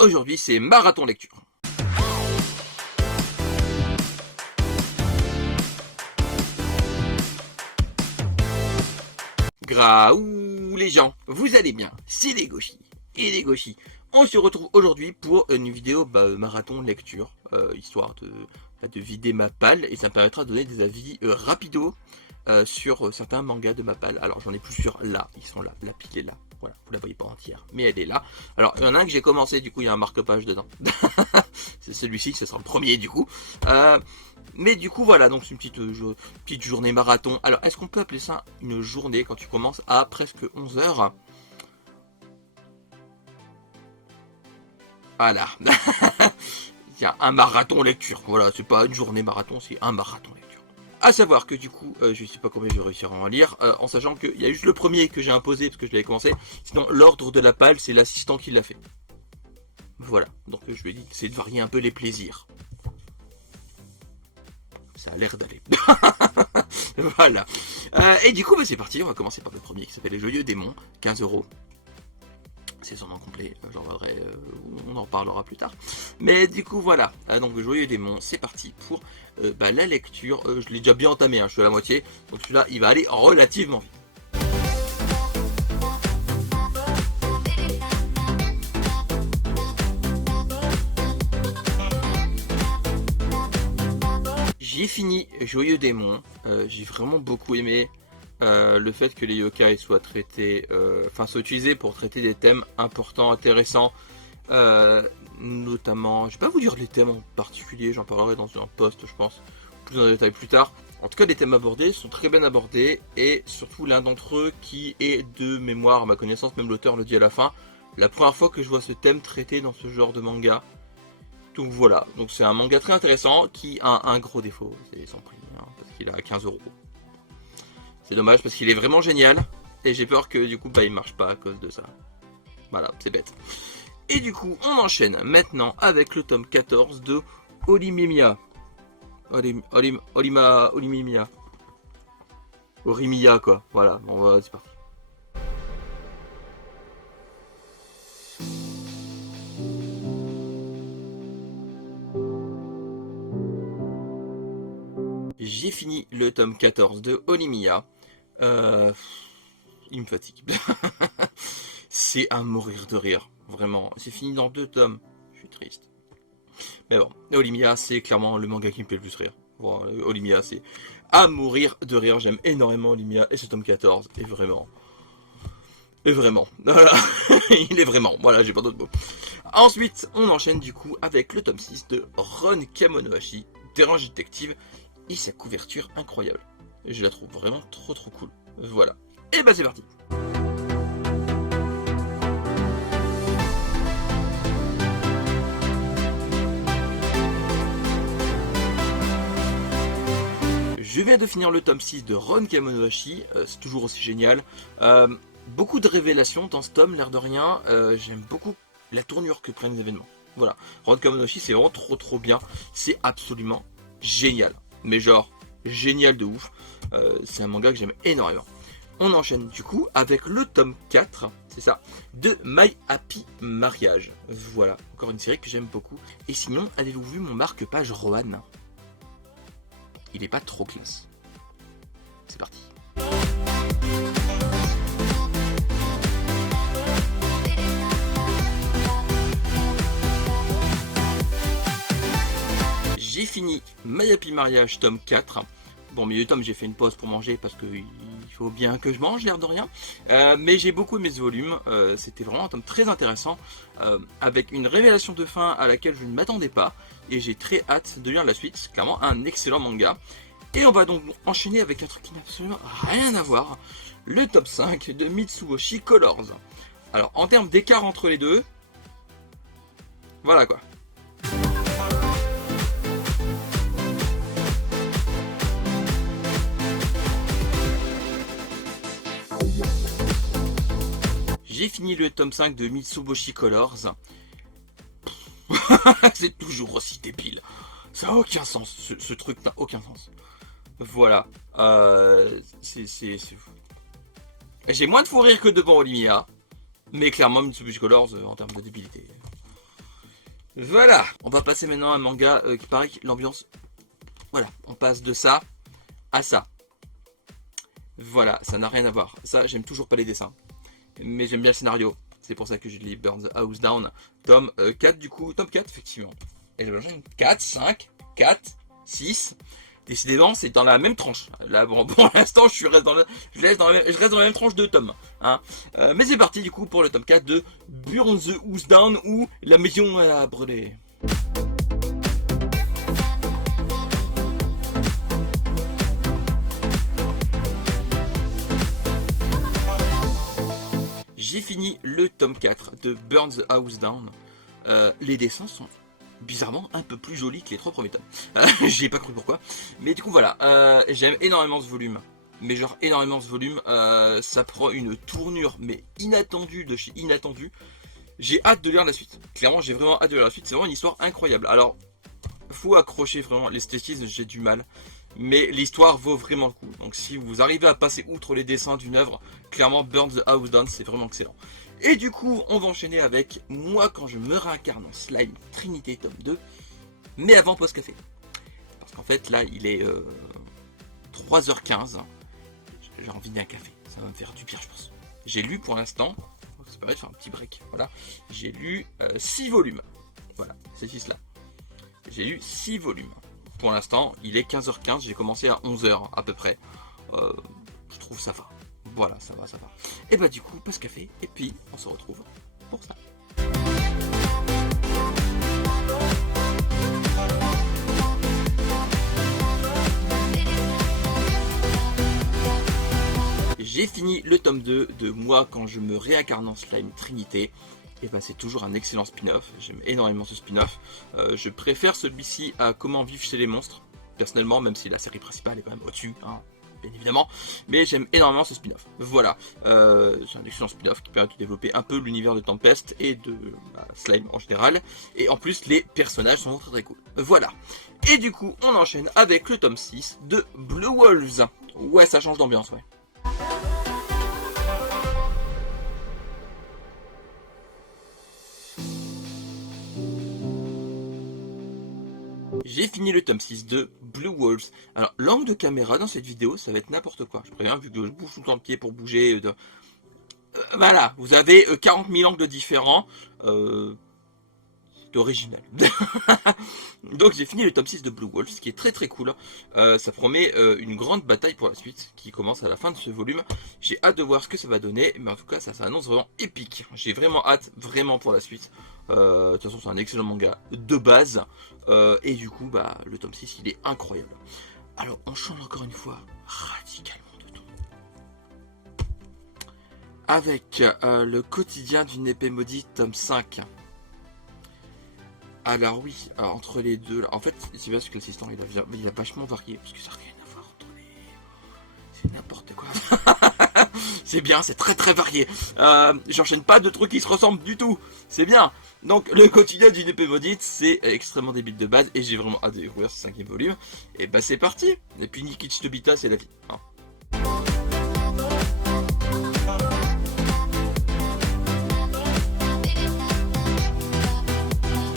Aujourd'hui, c'est marathon lecture. Graou les gens, vous allez bien? C'est les gauchis et les gauchis. On se retrouve aujourd'hui pour une vidéo marathon lecture, histoire de vider ma palle, et ça me permettra de donner des avis rapidos sur certains mangas de ma palle. Alors j'en ai plusieurs là, ils sont là, la pile est là. Voilà, vous la voyez pas entière, mais elle est là. Alors il y en a un que j'ai commencé, du coup il y a un marque-page dedans. C'est celui-ci, ce sera le premier du coup. Mais du coup voilà, donc c'est une petite journée marathon. Alors est-ce qu'on peut appeler ça une journée quand tu commences à presque 11 heures? Voilà. Il y a un marathon lecture. Voilà, c'est pas une journée marathon, c'est un marathon lecture. A savoir que du coup, je sais pas combien je vais réussir à en lire, en sachant qu'il y a juste le premier que j'ai imposé parce que je l'avais commencé. Sinon, l'ordre de la palle, c'est l'assistant qui l'a fait. Voilà, donc je lui ai dit, c'est de varier un peu les plaisirs. Ça a l'air d'aller. Voilà. Et du coup, c'est parti, on va commencer par le premier qui s'appelle Les Joyeux Démons, 15€. C'est son nom complet, on en reparlera plus tard. Mais du coup voilà, donc Joyeux Démon, c'est parti pour la lecture. Je l'ai déjà bien entamé, je suis à la moitié, donc celui-là il va aller relativement vite. J'ai fini Joyeux Démon, j'ai vraiment beaucoup aimé. Le fait que les yokai soient traités, soient utilisés pour traiter des thèmes importants, intéressants, notamment, je vais pas vous dire les thèmes en particulier, j'en parlerai dans un post, je pense, plus en détail plus tard. En tout cas, les thèmes abordés sont très bien abordés, et surtout l'un d'entre eux qui est de mémoire, à ma connaissance, même l'auteur le dit à la fin, la première fois que je vois ce thème traité dans ce genre de manga. Donc voilà, donc c'est un manga très intéressant qui a un gros défaut, c'est son prix, parce qu'il a 15€. C'est dommage parce qu'il est vraiment génial et j'ai peur que du coup il marche pas à cause de ça. Voilà, c'est bête. Et du coup, on enchaîne maintenant avec le tome 14 de Olimimia. Olimimia. Orimia quoi. Voilà, bon, c'est parti. J'ai fini le tome 14 de Olimia. Il me fatigue. C'est à mourir de rire, vraiment. C'est fini dans 2 tomes. Je suis triste. Mais bon, Olimia, c'est clairement le manga qui me fait le plus rire. Bon, Olimia, c'est à mourir de rire. J'aime énormément Olimia et ce tome 14 est vraiment. Voilà. Il est vraiment. Voilà, j'ai pas d'autres mots. Ensuite, on enchaîne du coup avec le tome 6 de Ron Kamonohashi, Dérange Detective, et sa couverture incroyable. Je la trouve vraiment trop cool. Voilà. Et c'est parti. Je viens de finir le tome 6 de Ron Kamonohashi, c'est toujours aussi génial. Beaucoup de révélations dans ce tome, l'air de rien. J'aime beaucoup la tournure que prennent les événements. Voilà, Ron Kamonohashi c'est vraiment trop bien. C'est absolument génial. Mais genre, génial de ouf. C'est un manga que j'aime énormément. On enchaîne du coup avec le tome 4, c'est ça, de My Happy Marriage. Voilà, encore une série que j'aime beaucoup. Et sinon, avez-vous vu mon marque-page Rohan? Il est pas trop classe. C'est parti. J'ai fini My Happy Marriage tome 4. Bon, milieu de tome, j'ai fait une pause pour manger parce qu'il faut bien que je mange, l'air de rien. Mais j'ai beaucoup aimé ce volume. C'était vraiment un tome très intéressant, avec une révélation de fin à laquelle je ne m'attendais pas. Et j'ai très hâte de lire la suite. C'est clairement un excellent manga. Et on va donc enchaîner avec un truc qui n'a absolument rien à voir. Le top 5 de Mitsuboshi Colors. Alors, en termes d'écart entre les deux, voilà quoi. J'ai fini le tome 5 de Mitsuboshi Colors. C'est toujours aussi débile. Ça n'a aucun sens. Ce truc n'a aucun sens. Voilà. J'ai moins de fou rire que devant Olimia. Mais clairement, Mitsubishi Colors, en termes de débilité. Voilà, on va passer maintenant à un manga qui paraît que l'ambiance... Voilà, on passe de ça à ça. Voilà, ça n'a rien à voir. Ça, j'aime toujours pas les dessins. Mais j'aime bien le scénario. C'est pour ça que je lis Burn the House Down. Tome 4 du coup, tome 4 effectivement. Et je 4, 5, 4, 6. Décidément, c'est dans la même tranche. Là, bon, pour l'instant, je reste dans la même tranche de tomes. Hein. Mais c'est parti du coup pour le tome 4 de Burn the House Down ou La maison a brûlé. J'ai fini le tome 4 de Burn the House Down. Les dessins sont bizarrement un peu plus jolis que les 3 premiers tomes. J'y ai pas cru pourquoi. Mais du coup voilà, j'aime énormément ce volume. Mais genre énormément ce volume. Ça prend une tournure mais inattendue de chez inattendu. J'ai hâte de lire la suite. Clairement j'ai vraiment hâte de lire la suite. C'est vraiment une histoire incroyable. Alors, faut accrocher vraiment. L'esthétisme j'ai du mal. Mais l'histoire vaut vraiment le coup. Donc si vous arrivez à passer outre les dessins d'une œuvre, clairement Burn the House Down c'est vraiment excellent. Et du coup on va enchaîner avec Moi quand je me réincarne en Slime Trinité tome 2. Mais avant pause café. Parce qu'en fait là il est 3h15. J'ai envie d'un café. Ça va me faire du bien je pense. J'ai lu pour l'instant. C'est pareil, je fais un petit break. Voilà. J'ai lu 6 volumes. Voilà, ces 6 là. J'ai lu 6 volumes. Pour l'instant, il est 15h15, j'ai commencé à 11h à peu près. Je trouve ça va. Voilà, ça va, ça va. Et bah du coup, pause café, et puis on se retrouve pour ça. J'ai fini le tome 2 de Moi quand je me réincarne en Slime Trinité. Et bah c'est toujours un excellent spin-off, j'aime énormément ce spin-off. Je préfère celui-ci à Comment vivre chez les monstres, personnellement, même si la série principale est quand même au-dessus, hein, bien évidemment. Mais j'aime énormément ce spin-off. Voilà, c'est un excellent spin-off qui permet de développer un peu l'univers de Tempest et de Slime en général. Et en plus, les personnages sont très très cool. Voilà. Et du coup, on enchaîne avec le tome 6 de Blue Wolves. Ouais, ça change d'ambiance, ouais. J'ai fini le tome 6 de Blue Wolves. Alors, l'angle de caméra dans cette vidéo, ça va être n'importe quoi. Je préviens, vu que je bouge tout le temps le pied pour bouger. Voilà, vous avez 40 000 angles différents. C'est original. Donc, j'ai fini le tome 6 de Blue Wolves, ce qui est très très cool. Ça promet une grande bataille pour la suite, qui commence à la fin de ce volume. J'ai hâte de voir ce que ça va donner, mais en tout cas, ça s'annonce vraiment épique. J'ai vraiment hâte, vraiment pour la suite. De toute façon, c'est un excellent manga de base. Et du coup, bah, le tome 6, il est incroyable. Alors, on change encore une fois radicalement de ton. Avec le quotidien d'une épée maudite, tome 5. Alors oui, entre les deux, là, en fait, c'est parce que l'assistant, il a vachement varié, parce que ça n'a rien à voir entre les... C'est n'importe quoi. C'est bien, c'est très très varié. J'enchaîne pas de trucs qui se ressemblent du tout. C'est bien. Donc le quotidien d'une épée maudite, c'est extrêmement débile de base et j'ai vraiment hâte de découvrir ce 5e volume. Et bah c'est parti. Et puis Nikichi Tobita, c'est la vie. Hein.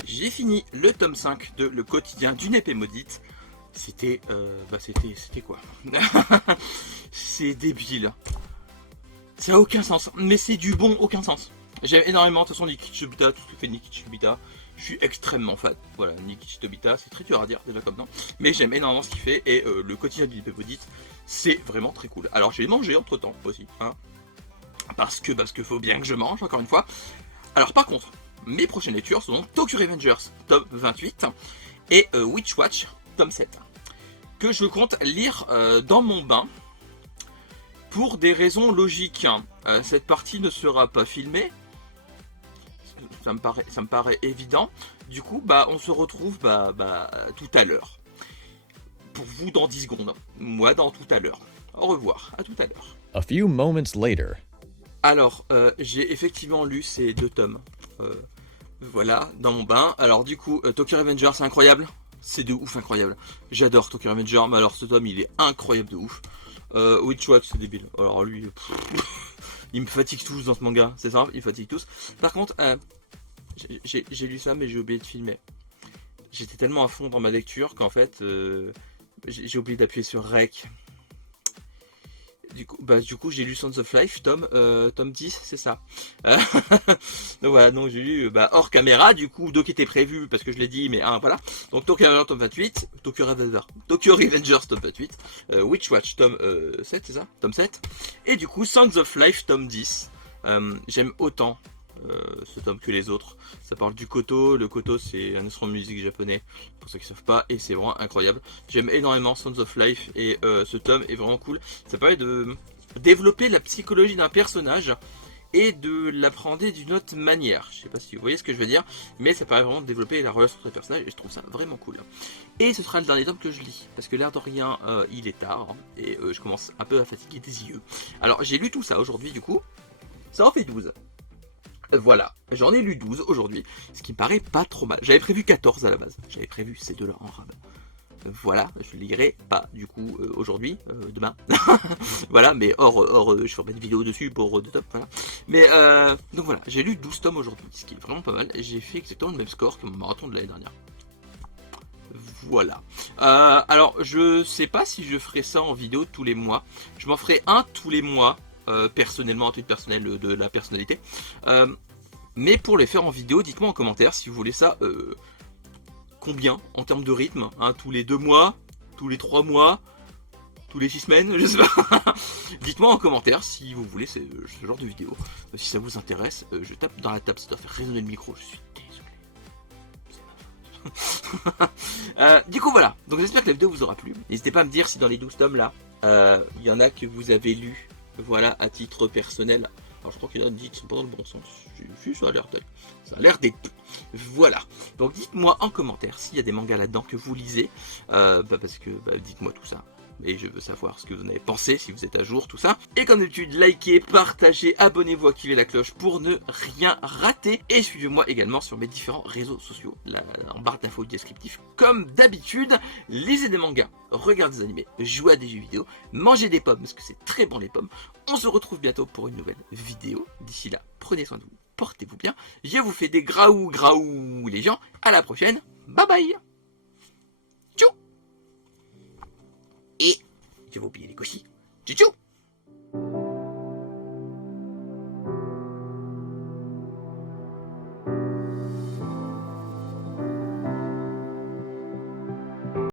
J'ai fini le tome 5 de Le quotidien d'une épée maudite. C'était quoi? C'est débile. Ça a aucun sens, mais c'est du bon aucun sens. J'aime énormément, de toute façon, Nikichi Tobita, tout ce que fait Nikichi Tobita. Je suis extrêmement fan. Voilà, Nikichi Tobita, c'est très dur à dire déjà comme nom. Mais j'aime énormément ce qu'il fait et le quotidien d'une épée maudite, c'est vraiment très cool. Alors j'ai mangé entre temps aussi, hein. Parce que faut bien que je mange, encore une fois. Alors par contre, mes prochaines lectures sont Tokyo Revengers, tome 28, et Witch Watch, tome 7. Que je compte lire dans mon bain. Pour des raisons logiques, cette partie ne sera pas filmée. Ça me paraît évident. Du coup, bah, on se retrouve tout à l'heure. Pour vous dans 10 secondes. Moi dans tout à l'heure. Au revoir, à tout à l'heure. A few moments later. Alors, j'ai effectivement lu ces 2 tomes. Voilà, dans mon bain. Alors du coup, Tokyo Revenger, c'est incroyable. C'est de ouf incroyable. J'adore Tokyo Revenger, mais alors ce tome, il est incroyable de ouf. Witch Watch, c'est débile. Alors lui, il me fatigue tous dans ce manga. C'est simple, il me fatigue tous. Par contre, J'ai lu ça, mais j'ai oublié de filmer. J'étais tellement à fond dans ma lecture qu'en fait, j'ai oublié d'appuyer sur Rec. Du coup j'ai lu Sons of Life, tome 10, c'est ça. Donc voilà, donc j'ai lu hors caméra, du coup, donc était prévu, parce que je l'ai dit, mais voilà. Donc Tokyo Revengers tome 28, Tokyo Revengers tome 28, Witch Watch tome 7, c'est ça, tome 7. Et du coup, Sons of Life tome 10. J'aime autant ce tome que les autres. Ça parle du koto. Le koto, c'est un instrument de musique japonais, pour ceux qui ne savent pas, et c'est vraiment incroyable. J'aime énormément Sons of Life, et ce tome est vraiment cool. Ça permet de développer la psychologie d'un personnage et de l'apprendre d'une autre manière. Je sais pas si vous voyez ce que je veux dire, mais ça permet vraiment de développer la relation entre les personnages, et je trouve ça vraiment cool. Et ce sera le dernier tome que je lis, parce que l'air de rien, il est tard, et je commence un peu à fatiguer des yeux. Alors j'ai lu tout ça aujourd'hui, du coup, ça en fait 12. Voilà, j'en ai lu 12 aujourd'hui, ce qui me paraît pas trop mal. J'avais prévu 14 à la base, j'avais prévu ces deux-là en rab. Voilà, je lirai pas du coup aujourd'hui, demain. Voilà, mais je ferai une vidéo dessus pour deux tomes, voilà. Mais donc voilà, j'ai lu 12 tomes aujourd'hui, ce qui est vraiment pas mal, et j'ai fait exactement le même score que mon marathon de l'année dernière. Voilà. Alors, je sais pas si je ferai ça en vidéo tous les mois. Je m'en ferai un tous les mois, personnellement, à titre personnel de la personnalité. Mais pour les faire en vidéo, dites-moi en commentaire si vous voulez ça. Combien en termes de rythme, hein, tous les 2 mois, tous les 3 mois, tous les 6 semaines, je sais pas. Dites-moi en commentaire si vous voulez ce genre de vidéo. Si ça vous intéresse, je tape dans la table, ça doit faire résonner le micro, je suis désolé. Du coup voilà, donc j'espère que la vidéo vous aura plu. N'hésitez pas à me dire si dans les 12 tomes là, il y en a que vous avez lu, voilà, à titre personnel. Alors je crois qu'il y en a qui sont pas dans le bon sens. Ça a l'air d'être. Voilà. Donc dites-moi en commentaire s'il y a des mangas là-dedans que vous lisez. Parce que dites-moi tout ça. Et je veux savoir ce que vous en avez pensé, si vous êtes à jour, tout ça. Et comme d'habitude, likez, partagez, abonnez-vous, activez la cloche pour ne rien rater. Et suivez-moi également sur mes différents réseaux sociaux, là, en barre d'infos descriptif. Comme d'habitude, lisez des mangas, regardez des animés, jouez à des jeux vidéo, mangez des pommes, parce que c'est très bon les pommes. On se retrouve bientôt pour une nouvelle vidéo. D'ici là, prenez soin de vous, portez-vous bien. Je vous fais des graou les gens. À la prochaine. Bye bye. Tchou. Et je vais oublier les cochis.